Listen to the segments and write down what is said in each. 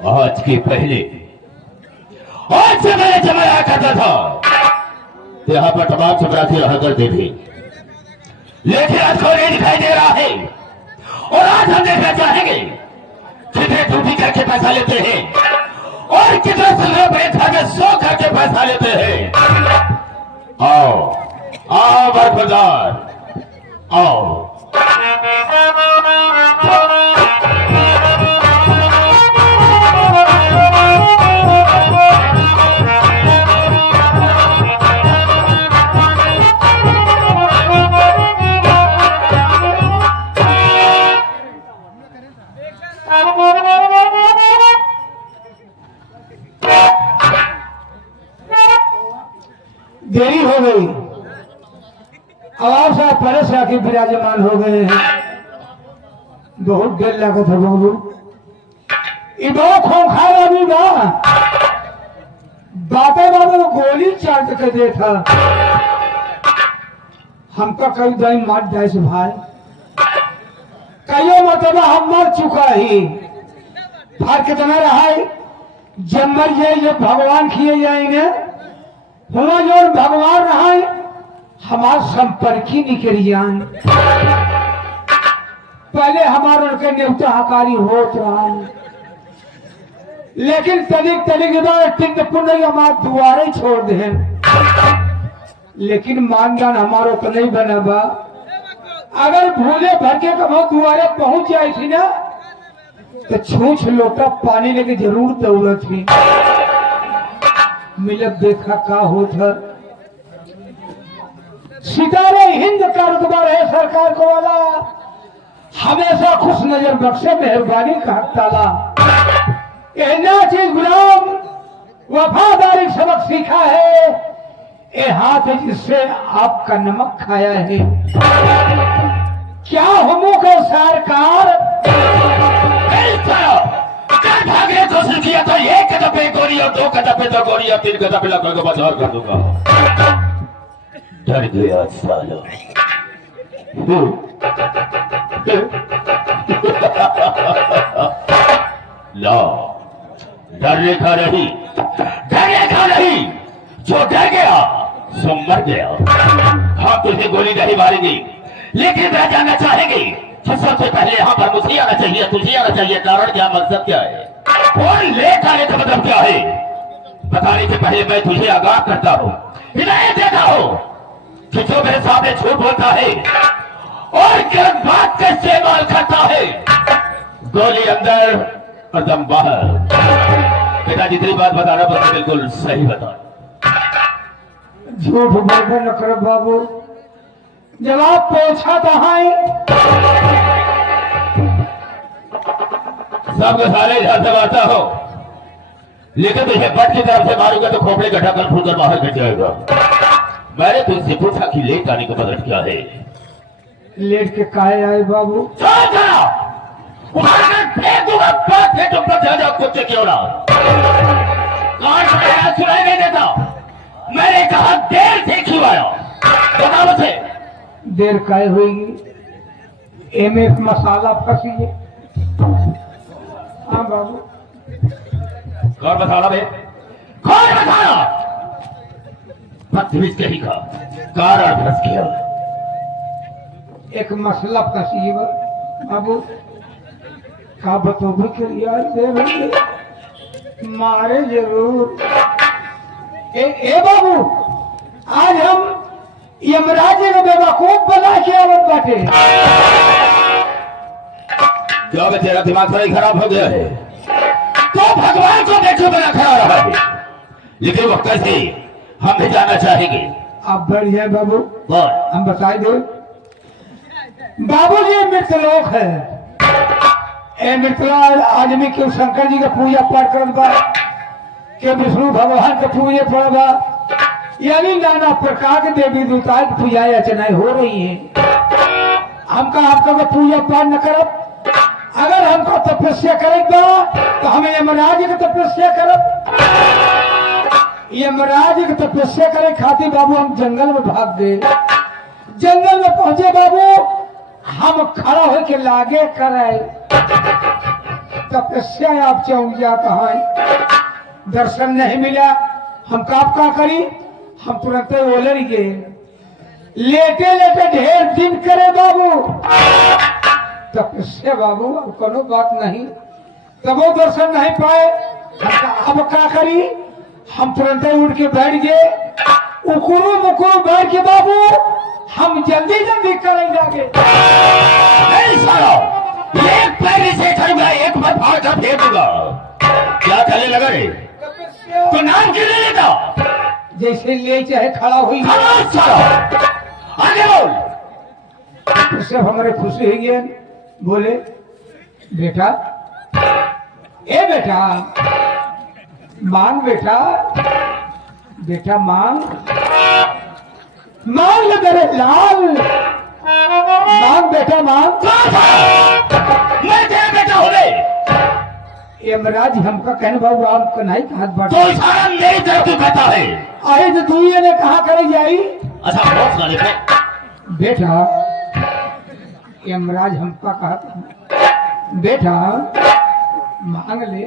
आज के पहले आज से मैंने जमाया करता था यहाँ पर तमाम चपरासी रहा करते थे, लेकिन आज को नहीं दिखाई दे रहा है। और आज हम देखना चाहेंगे कितने ड्यूटी करके पैसा लेते हैं और कितने रुपए खा के 100 करके पैसा लेते हैं। आओ आओ बरखुरदार आओ। देरी हो गई, आवाज साहब पहले से आके विराजमान हो गए हैं। बहुत देर लगा था बाबू, इधर खोखार अभी बातें बाबू गोली चाट के देखा हमका कई दाई मार जाए से भाई, कई मतलब हम मर चुका ही फार कितना रहा है। जब मर जाए ये भगवान किए जाएंगे, हुआ जो भगवान रहा है हमारे संपर्की निकल जाए। पहले हमारे उनके न्योता हकारी होत रहा है, लेकिन तनिक तनिक टिंड पुण्य हमारे दुआरे छोड़ दे, लेकिन मानदान हमारो तो नहीं बना बा। अगर भूले भर के कभी दुआरे पहुंच जाए थी ना तो छूछ लोटा पानी लेके जरूर दौड़त थी। मिलब देखा का होता, सितारे हिंद का रुतबा है सरकार को वाला, हमेशा खुश नजर बख्शे मेहरबानी का हक ताला। कहना चीज गुलाम वफादारी सबक सीखा है, ये हाथ है जिससे आपका नमक खाया है। क्या हमो के सरकार भागने कोशिश किया तो 1 कदम पे गोली और 2 कदम पे तो गोली और 3 कदम पे लगभग बाजार कर दूंगा। डर गया सालो। ला डर रेखा नहीं, जो डर गया सो मर गया। हाँ तुझे गोली नहीं मारेंगी, लेकिन मैं जानना चाहेंगे सबसे पहले यहाँ पर मुझे आना चाहिए, तुझे आना चाहिए। कारण क्या, मकसद क्या है और लेट आने का मतलब क्या है, बताने से पहले मैं तुझे आगाह करता हूँ, हिदायत देता हूँ कि जो मेरे सामने झूठ बोलता है और गलत बात का इस्तेमाल करता है, गोली अंदर और दम बाहर। बेटा जितनी बात बता रहा बस बिल्कुल सही बता। झूठ बोलते न करो बाबू, जवाब पूछा तो है सब सारे झाड़ से मारता हो, लेकिन तुझे बट की तरफ से मारूंगा तो खोपड़े का ढक्कन खुलकर बाहर गिर जाएगा। मैंने तुझसे पूछा कि लेट आने का मतलब क्या है। लेट के काहे आए बाबू? कुत्ते क्यों ना सुनाई नहीं देता। मैंने कहा देर से क्यों आया, बता मुझे। देर काहे होगी, एमे मसाला फंसी है। हाँ बाबू, कौन मसाला बे, कौन मसाला? बदतमीज कहीं का कारण फंस गया। एक मसला फंसी है बाबू, का बतौबे के यार दे मारे जरूर। ए बाबू, आज हम यमराज को बेवकूफ बना के आवत बाटे। क्या तेरा दिमाग सारा खराब हो गया है? तो भगवान को देखो बना खड़ा रहा है, लेकिन वो कैसे हम भी जाना चाहेंगे। आप बढ़िया बाबू, और हम बता दो बाबू जी, मृतलोक है। ए मृतला आदमी के शंकर जी का पूजा पाठ करत बा, के विष्णु भगवान के पूजे पड़ बा, यानी नाना प्रकार के देवी देवता की पूजाएं अर्चनाएं हो रही हैं। हमका आपका पूजा पाठ न करब, अगर हमको तपस्या करेगा तो हमें यमराज की तपस्या करब। यमराज की तपस्या करे खातिर बाबू हम जंगल में भाग गए। जंगल में पहुंचे बाबू, हम खड़ा होके लागे करे तपस्या आप चौंकिया कहाँ है? दर्शन नहीं मिला, हम काप का करी, हम तुरंत ओलर गए। लेटे लेटे ढेर दिन करे बाबू, तपस्या बाबू अब कोनो बात नहीं, तब वो दर्शन नहीं पाए। अब क्या करी, हम तुरंत उठ के बैठ गए, उकुरू मुकुरू बैठ के बाबू हम जल्दी जल्दी करे जागे। एक पैर से चढ़ूंगा, एक बार फाड़ कर फेंक दूंगा। क्या चलने लगा रे? तो नाम क्यों नहीं लेता? जैसे ले चाहे खड़ा हुई आगे बोल। उससे हमारे खुशी हुई है। बोले बेटा, ए बेटा मांग, बेटा बेटा मांग, मांग ले मेरे लाल, मांग बेटा मांग। मैं तेरा बेटा हूँ रे। यमराज हमका कहने बाबू आप कन्हई का हाथ बढ़ तो इशारा मेरी तरफ क्यों कहता है? आए तो तू ये ने कहा करे जाई। अच्छा बहुत सारे पे बेटा, यमराज हमका कहा बेटा मांग ले,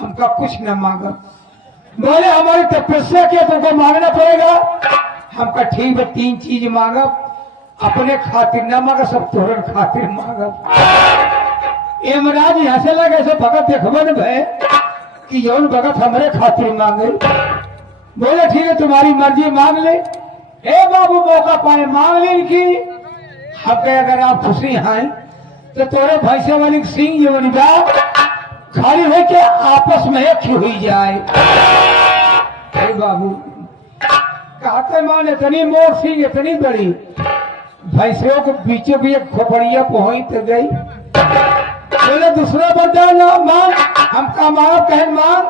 हमका कुछ न मांगा। बोले हमारी तपस्या के तुमको मांगना पड़ेगा। हमका ठीक है, 3 चीज मांगा, अपने खातिर न मांगा, सब तोहर खातिर मांगा। यमराज यहाँ से लगे ऐसे भगत देखबन भय कि जौन भगत हमारे खातिर मांगे। बोले ठीक है तुम्हारी मर्जी, मांग ले। ए बाबू मौका पाए मांग ले इनकी। हम कहे अगर आप खुशी हैं तो तोरे भैंसे वाली सिंह जो बनिबा खाली हो के आपस में एक हुई जाए। अरे बाबू कहते मान इतनी मोर सिंह इतनी बड़ी, भैंसों के बीचों भी एक खोपड़िया पहुंच गई। बोले दूसरा बता ना मांग, हमका मांग कहन मांग।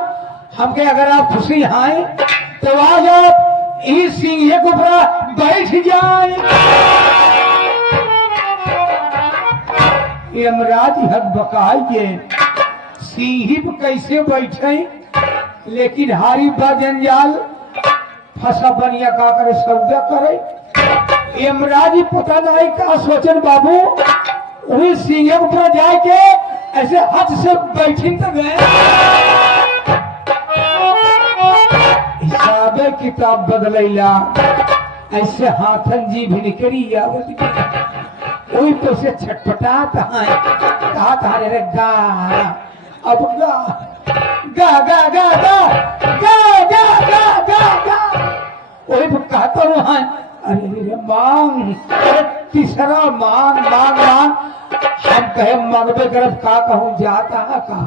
हम के अगर आप खुशी हैं तो आज आप इस सिंह के ऊपर बैठ जाए। यमराज हक बकाइए सिंह पर कैसे बैठे, लेकिन हारी बा जंजाल फंसा बनिया का करे सौदा करे। यमराज पता नहीं का सोचन बाबू, वही सिंह के ऊपर जाके ऐसे हाथ से बैठिन तो गए। हिसाब किताब बदलैला, ऐसे हाथन जी भी निकली वही तो से छटपटात है, कहा था रे गा, अब गा गा गा गा गा गा गा गा गा गा, वही तो कहता हूँ अरे मांग, अरे तीसरा मांग मांग मांग। हम कहे मांगबे करब का कहूँ जाता है का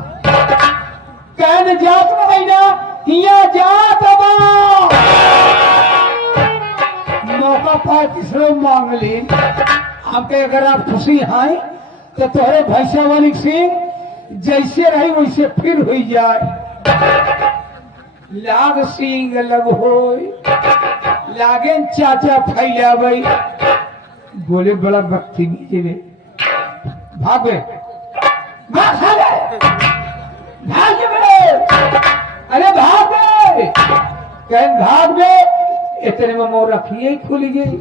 कहने जात नहीं ना, हिया जात मौका पाए तीसरा मांग ली। हम कहे अगर आप खुशी हैं तो तोहरे भैंसा वाली सिंह जैसे रही वैसे फिर हुई जाए। लाग सिंह लग हो लागे चाचा फैलावे। बोले बड़ा बदतमीज रे, भागे भाग साले, भाग बे, अरे भाग बे, कहन भाग बे। इतने में मोर रखिए खुल गई।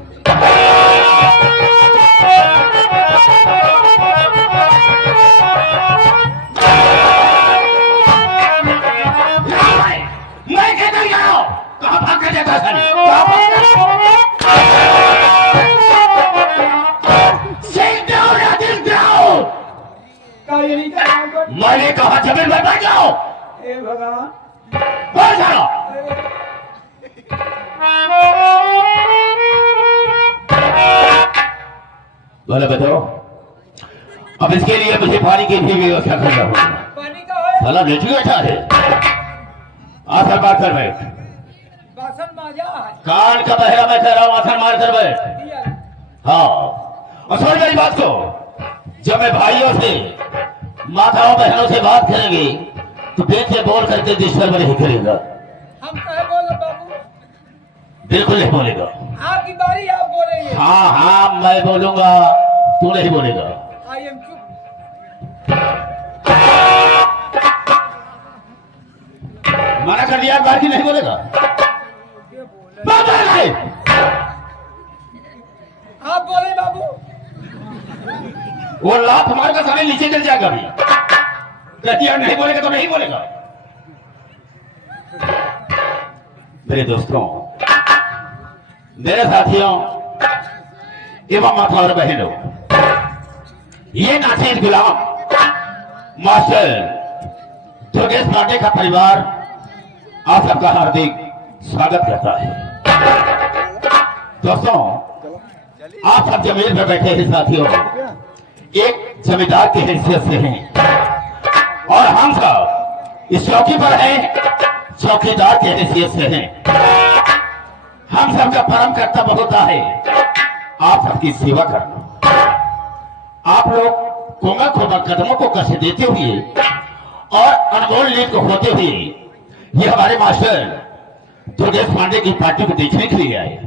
मैं कहता जाओ, कहाँ भाग कर जाता है? मैंने कहा जमीन पर बैठ जाओ। ए भगवान बैठ जाओ। बोले बताओ, अब इसके लिए मुझे पानी की भी व्यवस्था करना होगा। पानी का है, साला लेटी बैठा है, आसर मार कर बैठ। बासन माजा है, कान का बहरा मैं कह रहा हूँ, आसर मार कर बैठ। हाँ, और सुन मेरी बात को, जब मैं भाइयों से माताओं बहनों से बात करेंगे तो पेट से बोल करके डिस्टर्ब नहीं करेगा। हम कहे बोलो बाबू, बिल्कुल नहीं बोलेगा। आपकी बारी, आप बोलेंगे। हाँ हाँ मैं बोलूंगा, तू नहीं बोलेगा। आई एम चुप। मना कर दिया, बार की नहीं बोलेगा। आप बोले बाबू। वो लात मार का सारे नीचे चल जाएगा। अभी कहती है नहीं बोलेगा तो नहीं बोलेगा। मेरे दोस्तों, मेरे साथियों एवं माता और बहनों, ये नासिर गुलाम मास्टर दुर्गेश पांडे का परिवार आप सबका हार्दिक स्वागत करता है। दोस्तों, आप सब जमीन पर बैठे हैं साथियों, एक जमींदार की हैसियत से हैं और हम सब इस चौकी पर हैं चौकीदार की हैसियत से हैं। हम सबका परम कर्तव्य होता है आप सबकी सेवा करना। आप लोग कोमल कोमल कदमों को कष्ट देते हुए और अनमोल नींद को खोते हुए ये हमारे मास्टर दुर्गेश पांडे की पार्टी को देखने के लिए आए।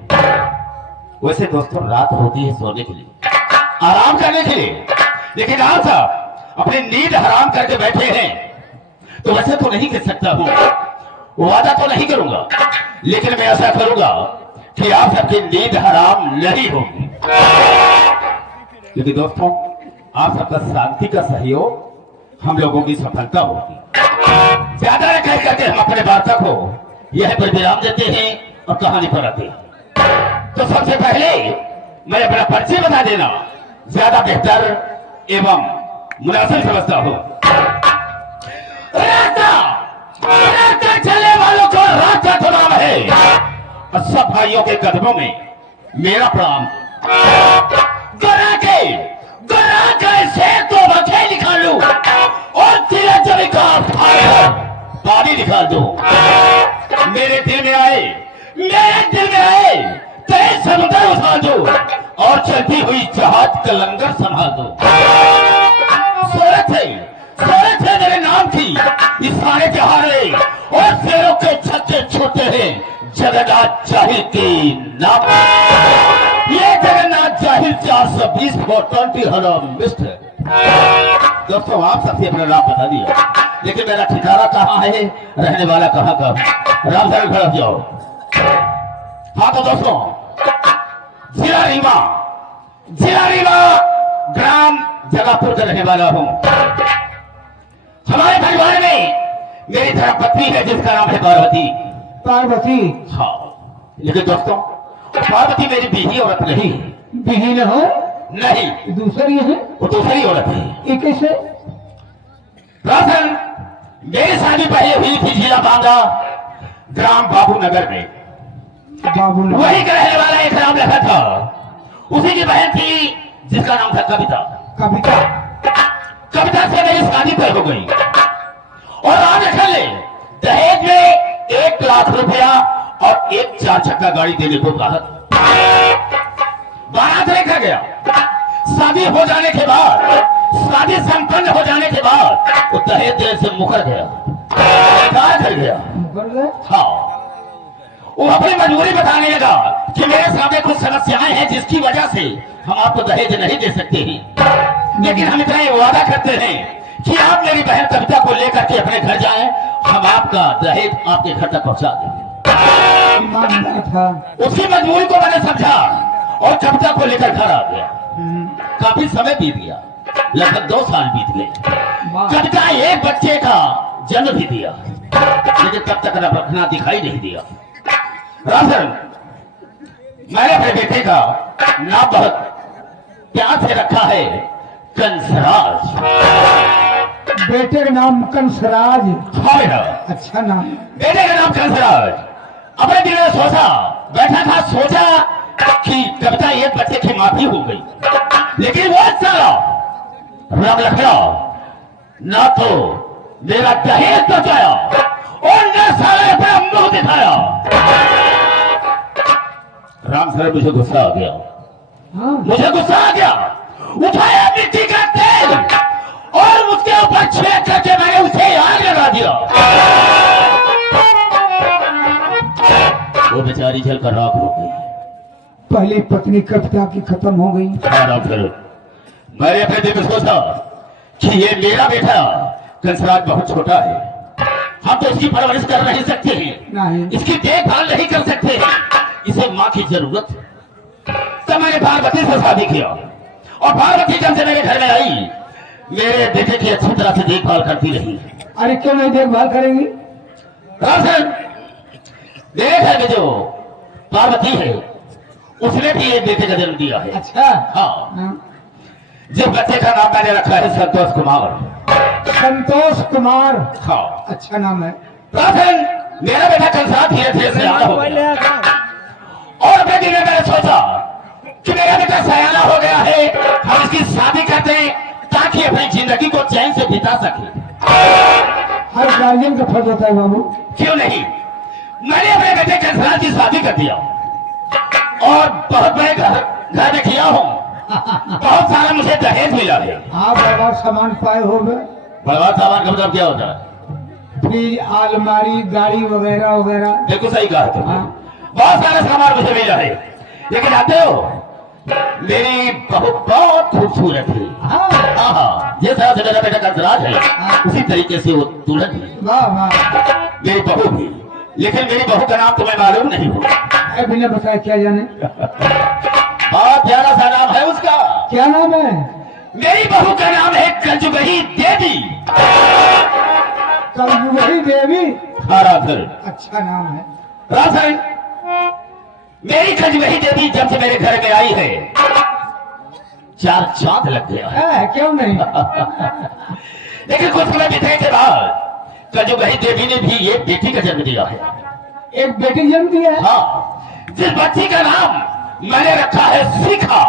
वैसे दोस्तों रात होती है सोने के लिए, आराम करने के लिए, लेकिन आप सब अपनी नींद हराम करके बैठे हैं। तो वैसे तो नहीं कह सकता हूं, वादा तो नहीं करूंगा, लेकिन मैं ऐसा करूंगा कि आप सबकी नींद हराम नहीं होगी। क्योंकि दोस्तों आप सबका शांति का सहयोग हम लोगों की सफलता होगी। ज्यादा न कह करके हम अपने वार्ता को यह पर विराम देते हैं और कहानी पर आते हैं। तो सबसे पहले मैं अपना परिचय बता देना ज्यादा बेहतर एवं मुनासिब समझता हूं। रास्ता चलने वालों को रास्ता तो नाम है और सब भाइयों के कदमों में मेरा प्रणाम। गरा के शेर तो बखे निकाल लूं और तेरा जमी का पानी निकाल दो। मेरे दिल में आए तेरे समुद्र उछाल दो और चलती हुई जहाज का लंगर संभाल दो। सूरत है मेरे नाम की इस सारे जहारे और शेरों के छक्के छोटे हैं जगन्नाथ जाहिल के नाम। ये जगन्नाथ जाहिल 420 420 हराम मिस्ट है। दोस्तों आप सबसे अपना नाम बता दिया, लेकिन मेरा ठिकाना कहाँ है, रहने वाला कहाँ का, राम धर्म खड़ा जाओ। हाँ तो दोस्तों, जिला रीवा ग्राम जगापुर का रहने वाला हूँ। हमारे परिवार में मेरी धर्मपत्नी है जिसका नाम है पार्वती। हाँ, लेकिन दोस्तों पार्वती मेरी बीवी औरत नहीं। बीवी न हो? नहीं, दूसरी है। वो दूसरी औरत है। ये कैसे? रासन मेरी शादी पहले हुई थी जिला बांदा ग्राम बाबू नगर में। वही का रहने वाला एक नाम लिखा था, उसी की बहन थी जिसका नाम था कविता से मेरी शादी तय हो गई और आज रख ले दहेज में 1 लाख रुपया और एक 4 चक्का गाड़ी देने को कहा। बारात लेकर गया। शादी हो जाने के बाद, शादी संपन्न हो जाने के बाद वो दहेज देने से मुकर गया, कर गया। हाँ, वो अपनी मजबूरी बताने लगा कि मेरे सामने कुछ समस्याएं हैं जिसकी वजह से हम आपको दहेज नहीं दे सकते हैं, लेकिन हम इतना ही वादा करते हैं कि आप मेरी बहन कविता को लेकर के अपने घर जाएं, हम आपका दहेज आपके घर तक पहुंचा देंगे। उसकी मजबूरी को मैंने समझा और कविता को लेकर घर आ गया। काफी समय बीत गया, लगभग 2 साल बीत गए। कविता एक बच्चे का जन्म भी दिया, लेकिन तब तक रखना दिखाई नहीं दिया। राजन, मैंने अपने बेटे का नाम बहुत प्यार से रखा है कंसराज। बेटे का नाम कंसराज? हाँ बेटा। अच्छा नाम। बेटे का नाम कंसराज। अपने दिल में सोचा कि कविता एक बच्चे की माफी हो गई, लेकिन वो साला राम लखड़ा ना तो मेरा दहेज बचाया और न साले अपना मुंह दिखाया। राम सर मुझे गुस्सा आ गया। हाँ। मुझे गुस्सा आ गया, उठाया मिट्टी का तेल और उसके ऊपर छेद करके मैंने उसे आग लगा दिया। वो बेचारी जलकर राख हो गई। पहली पत्नी कविता की खत्म हो गई। राम सर, मैंने अपने दिल में सोचा कि ये मेरा बेटा कंसराज बहुत छोटा है, हम तो इसकी परवरिश कर नहीं सकते हैं, इसकी देखभाल नहीं कर सकते हैं, इसे माँ की जरूरत है। तब मैंने पार्वती से शादी किया और पार्वती जब से मेरे घर में आई, मेरे बेटे की अच्छी तरह से देखभाल करती रही। अरे क्यों नहीं देखभाल करेंगी? राशन मेरे घर में जो पार्वती है उसने भी एक बेटे का जन्म दिया है। अच्छा। हाँ, हाँ। जिस बच्चे का नाम मैंने रखा है संतोष कुमार। संतोष कुमार। हाँ, अच्छा नाम है। राशन मेरा बेटा कल साथ धीरे धीरे सयाना हो गया और अपने दिल में मैंने सोचा कि मेरा बेटा सयाना हो गया है, हम इसकी शादी करते हैं ताकि अपनी जिंदगी को चैन से बिता सके। हर गार्जियन का फर्ज होता है बाबू। क्यों नहीं, मैंने अपने बेटे कंसराज की शादी कर दिया और बहुत बड़े घर में किया हूँ। बहुत सारा मुझे दहेज मिला है। हाँ, बड़ा सामान पाए हो गए। बड़ा सामान का मतलब क्या होता है? फ्रिज, अलमारी, गाड़ी वगैरह वगैरह। बिल्कुल सही कहा तुमने। हाँ। बहुत सारा सामान मुझे मिला है, लेकिन जानते हो मेरी बहू बहुत खूबसूरत है। हाँ। हाँ, जिस तरह से मेरा बेटा कंसराज है हाँ। उसी तरीके से वो दुल्हन है। वाह वाह। मेरी बहू भी, लेकिन मेरी बहू का नाम तुम्हें मालूम नहीं होगा। बिना बताया क्या जाने। बहुत प्यारा सा नाम है उसका। क्या नाम है? मेरी बहू का नाम है कंजुगही देवी। कंजुगही देवी। हाँ राधर। अच्छा नाम है। राधर, मेरी कंजुगही देवी जब से मेरे घर में आई है 4 चांद लग गया है। है, क्यों नहीं? लेकिन कुछ समय बीतने के बाद कंजुगही देवी ने भी एक बेटी का जन्म दिया है। एक बेटी जन्म दिया है। हाँ, जिस बच्ची का नाम मैंने रखा है शिखा।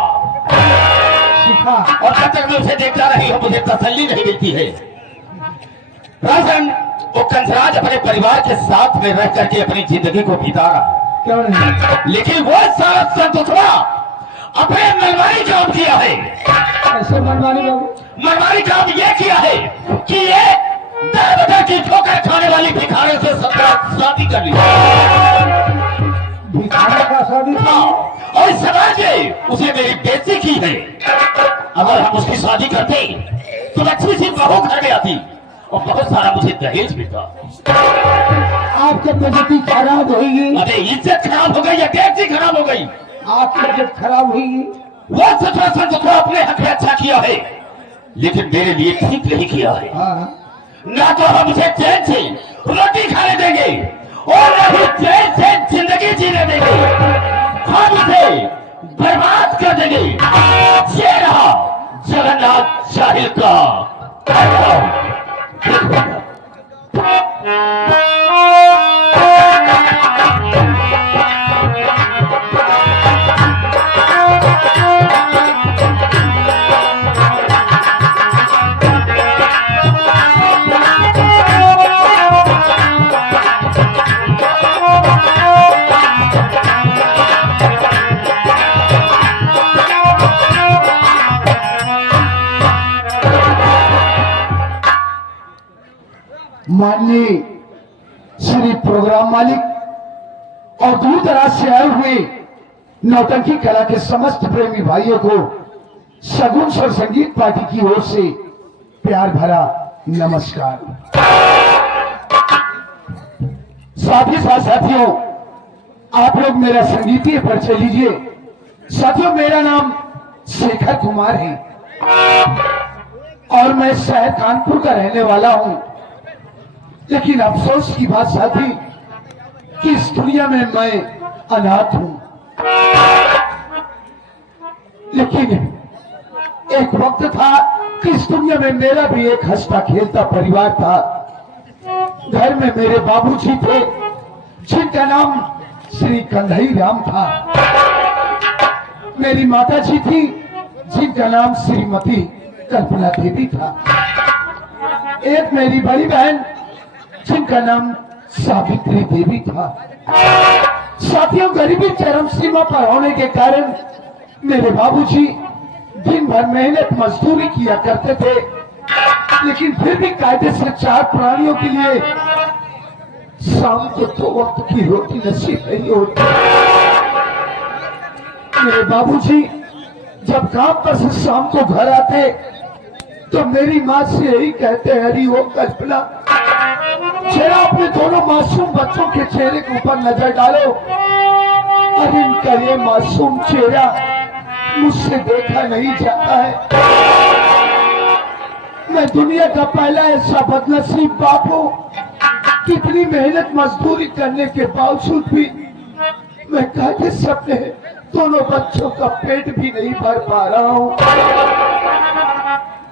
शिखा। और जब तक मैं उसे देखता रही हूँ मुझे तसल्ली नहीं मिलती है। राजन, वो कंसराज अपने परिवार के साथ में रह करके अपनी जिंदगी को बिता रहा, क्यों नहीं? लेकिन वो सारा संतुष्मा अपने मनमानी काम किया है। ऐसे मनमानी बाबू? मनमानी काम ये किया है कि ये दर बदर की ठोकर खाने वाली भिखारी से शादी कर ली। भिखारी का शादी? हाँ, और इस समाज ने उसे मेरी बेइज्जती की है। अगर हम उसकी शादी करते तो अच्छी सी बहू घर में आती और बहुत सारा मुझे दहेज मिलता। आपकी बेइज्जती खराब होगी। अरे इज्जत खराब हो गई या बेइज्जती खराब हो गई? आपकी इज्जत खराब होगी। वो सत्रह अपने हक में अच्छा किया है, लेकिन मेरे लिए ठीक नहीं किया है। हाँ। ना तो हम उसे चैन से रोटी खाने देंगे और न ही चैन से जिंदगी जीने देंगे। हम उसे बर्बाद कर देंगे। ये रहा जगन्नाथ साहिल का माननीय श्री प्रोग्राम मालिक और दूर दराज से आए हुए नौटंकी कला के समस्त प्रेमी भाइयों को सगुन स्वर संगीत पार्टी की ओर से प्यार भरा नमस्कार। साथ ही साथ साथियों, आप लोग मेरा संगीतीय परिचय लीजिए। साथियों, मेरा नाम शेखर कुमार है और मैं शहर कानपुर का रहने वाला हूं। लेकिन अफसोस की बात साथी कि इस दुनिया में मैं अनाथ हूं। लेकिन एक वक्त था कि इस दुनिया में मेरा भी एक हंसता खेलता परिवार था। घर में मेरे बाबूजी थे जिनका नाम श्री कंधई राम था। मेरी माता जी थी जिनका नाम श्रीमती कल्पना देवी था। एक मेरी बड़ी बहन जिनका नाम सावित्री देवी था। साथियों, गरीबी चरम सीमा पर होने के कारण मेरे बाबूजी दिन भर मेहनत मजदूरी किया करते थे, लेकिन फिर भी कायदे से 4 प्राणियों के लिए शाम को 2 वक्त की रोटी नसीब नहीं होती। मेरे बाबूजी जब काम पर से शाम को घर आते तो मेरी माँ से यही कहते, हरी वो कल्पना, जरा अपने दोनों मासूम बच्चों के चेहरे के ऊपर नजर डालो। अरे इनका ये मासूम चेहरा मुझसे देखा नहीं जाता है। मैं दुनिया का पहला ऐसा बदनसीब बाप हूं, कितनी मेहनत मजदूरी करने के बावजूद भी मैं काहे सपने दोनों बच्चों का पेट भी नहीं भर पा रहा हूं।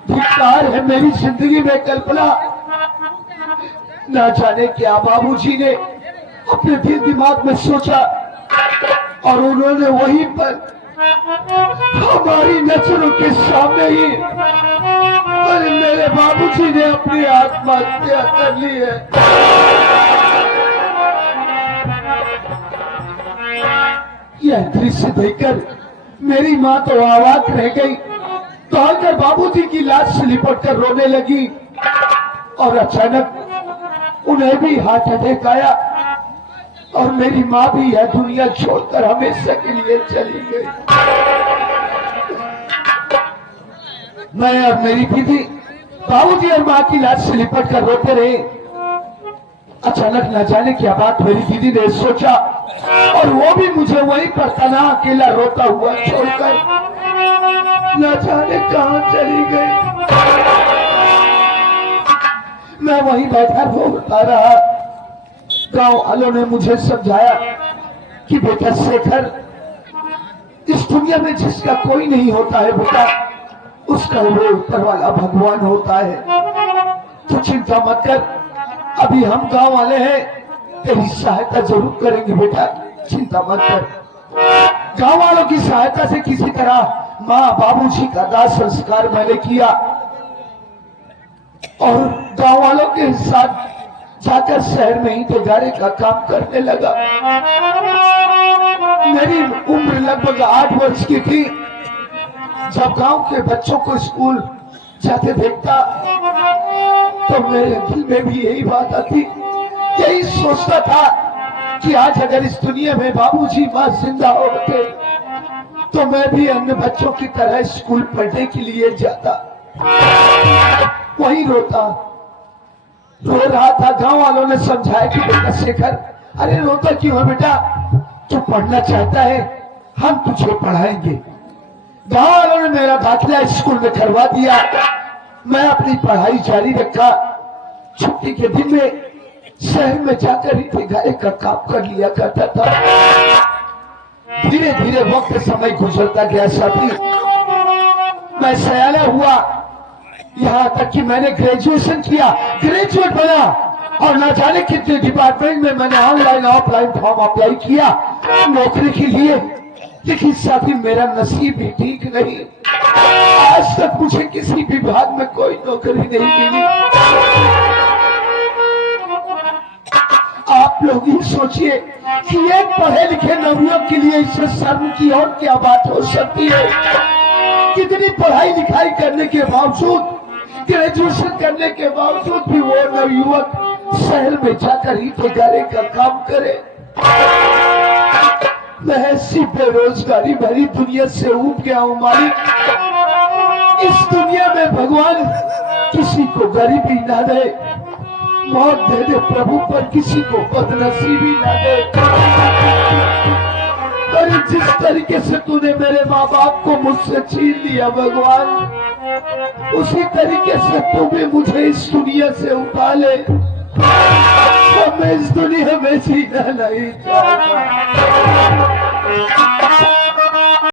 धिक्कार है मेरी जिंदगी में कल्पना। ना जाने क्या बाबूजी ने अपने दिल दिमाग में सोचा और उन्होंने वहीं पर हमारी नजरों के सामने ही अरे मेरे बाबूजी ने अपनी आत्महत्या कर ली है। यह दृश्य देखकर मेरी माँ तो अवाक रह गई, दौड़कर बाबूजी की लाश से लिपट कर रोने लगी और अचानक उन्हें भी हार्ट अटैक आया और मेरी माँ भी यह दुनिया छोड़कर हमेशा के लिए चली गई। मैं और मेरी दीदी बाबूजी और माँ की लाश से लिपट कर रोते रहे। अचानक न जाने क्या बात मेरी दीदी ने सोचा और वो भी मुझे वहीं पर तना अकेला रोता हुआ छोड़कर न जाने कहां चली गई। मैं वहीं बैठा रोता रहा। गांव वालों ने मुझे समझाया कि बेटा शेखर, इस दुनिया में जिसका कोई नहीं होता है बेटा, उसका वो ऊपर वाला भगवान होता है। तो चिंता मत कर, अभी हम गांव वाले हैं, तेरी सहायता जरूर करेंगे बेटा, चिंता मत कर। गांव वालों की सहायता से किसी तरह माँ बाबूजी का दाह संस्कार मैंने किया और गांव वालों के साथ जाकर शहर में ही ठेकेदारी का काम करने लगा। मेरी उम्र लगभग 8 वर्ष की थी। जब गांव के बच्चों को स्कूल जाते देखता तो मेरे दिल में भी यही बात आती, यही सोचता था कि आज अगर इस दुनिया में बाबूजी माँ जिंदा होते तो मैं भी अन्य बच्चों की तरह स्कूल पढ़ने के लिए जाता। वही रो रहा था। गांव वालों ने समझाया कि बेटा शेखर, अरे रोता क्यों है बेटा, तू पढ़ना चाहता है, हम तुझे पढ़ाएंगे। गांव वालों ने मेरा दाखिला स्कूल में करवा दिया। मैं अपनी पढ़ाई जारी रखा। छुट्टी के दिन में शहर में जाकर ही ठेकेदारी का काम कर लिया करता था। धीरे धीरे वक्त समय गुजरता गया साथी। मैं सयाना हुआ, यहाँ तक कि मैंने ग्रेजुएशन किया, ग्रेजुएट बना और न जाने कितने डिपार्टमेंट में मैंने ऑनलाइन ऑफलाइन फॉर्म अप्लाई किया नौकरी के लिए, लेकिन साथी मेरा नसीब ही ठीक नहीं। आज तक मुझे किसी विभाग में कोई नौकरी नहीं मिली। आप लोग ही सोचिए कि एक पढ़े लिखे नवयुवक के लिए इससे शर्म की और क्या बात हो सकती है। कितनी पढ़ाई लिखाई करने के बावजूद, ग्रेजुएशन करने के बावजूद भी वो नवयुवक शहर में जाकर ही ठेकेदारी का काम करे। मैं ऐसी बेरोजगारी भरी दुनिया से ऊब गया हूँ मालिक। इस दुनिया में भगवान किसी को गरीबी ना दे, मौत दे दे प्रभु, पर किसी को बदनसीबी ना दे। पर जिस तरीके से तूने मेरे माँ बाप को मुझसे छीन लिया भगवान, उसी तरीके से तू भी मुझे इस दुनिया से उठा ले। तो मैं इस दुनिया में जीना नहीं चाहता।